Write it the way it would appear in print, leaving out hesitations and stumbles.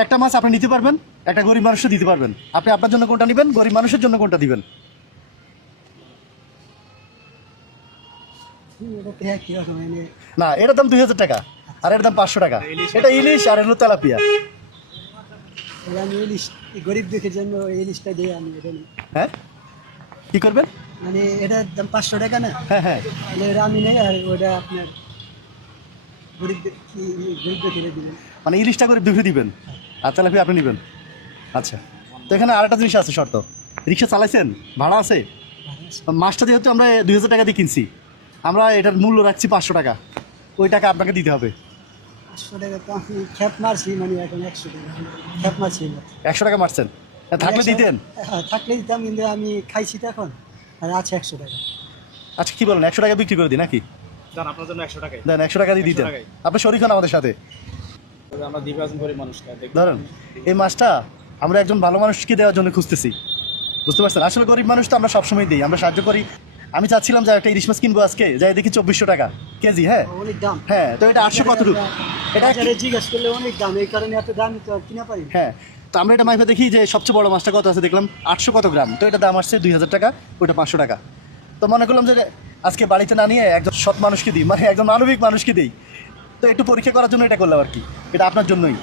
একটা মাছ আপনি নিতে পারবেন, একটা গরিব মানুষও দিতে পারবেন। আপনি আপনার জন্য কোনটা নেবেন, গরিব মানুষের জন্য কোনটা দিবেন? না, এটার দাম 2000 টাকা আর এর দাম 500 টাকা। এটা ইলিশ আর হলো তেলাপিয়া। আমি ইলিশ গরিব দুঃখের জন্য ইলিশটা দিয়ে আমি এটা নিই। হ্যাঁ, কি করবেন? মানে এটার দাম 500 টাকা না, হ্যাঁ হ্যাঁ, তাহলে এটা আমি নেই আর ওটা আপনার গরিব গরিব দুঃখের দিবেন। মানে ইলিশটা গরিব দুঃখে দিবেন আর তেলাপিয়া আপনি নেবেন। আচ্ছা, তো এখানে আরেকটা জিনিস আছে শর্ত। রিক্সা চালাইছেন, ভাড়া আছে। মাছটা যেহেতু আমরা 2000 টাকা দিয়ে কিনছি, আমরা এটার মূল্য রাখছি 500 টাকা। ওই টাকা আপনাকে দিতে হবে। 500 টাকা তো আমি খেপ মারছি, মানে এখন 100 টাকা খেপ মারছি। 100 টাকা মারছেন, থাকলে দিতেন। হ্যাঁ, থাকলে দিতাম, কিন্তু আমি খাইছি তো এখন, আর আছে 100 টাকা। আচ্ছা, কি বলেন, 100 টাকা বিক্রি করে দিই নাকি? জান আপনার জন্য 100 টাকাই দেন, 100 টাকা দিয়ে দিতেন। টাকাই। আপনি শরীর হন আমাদের সাথে। আমরা দিবাজন গরিব মানুষকে দেখবেন। ধরেন, এই মাছটা আমরা একজন ভালো মানুষকে দেওয়ার জন্য খুঁজতেছি, বুঝতে পারছেন? আসলে গরিব মানুষ তো আমরা সবসময় দিই, আমরা সাহায্য করি। আমি চাচ্ছিলাম যে একটা ইলিশ মাছ কিনবো আজকে, যাই দেখি 2400 টাকা কেজি। হ্যাঁ অনেক দাম। হ্যাঁ, তো এটা 800 কতটুকু? এটা বাজারে জিজ্ঞেস করলে অনেক দাম, এই কারণে এত দাম তো আর কিনা পারি না। হ্যাঁ, তো আমরা এটা মাইফে দেখি যে সবচেয়ে বড় মাছটা কত আছে, দেখলাম 800 কত গ্রাম। তো এটা দাম আসছে 2000 টাকা, ওটা 500 টাকা। তো মনে করলাম যে আজকে বাড়িতে না নিয়ে একজন সৎ মানুষকে দিই, মানে একজন মানবিক মানুষকে দিই। তো একটু পরীক্ষা করার জন্য এটা করলাম আর কি। এটা আপনার জন্যই।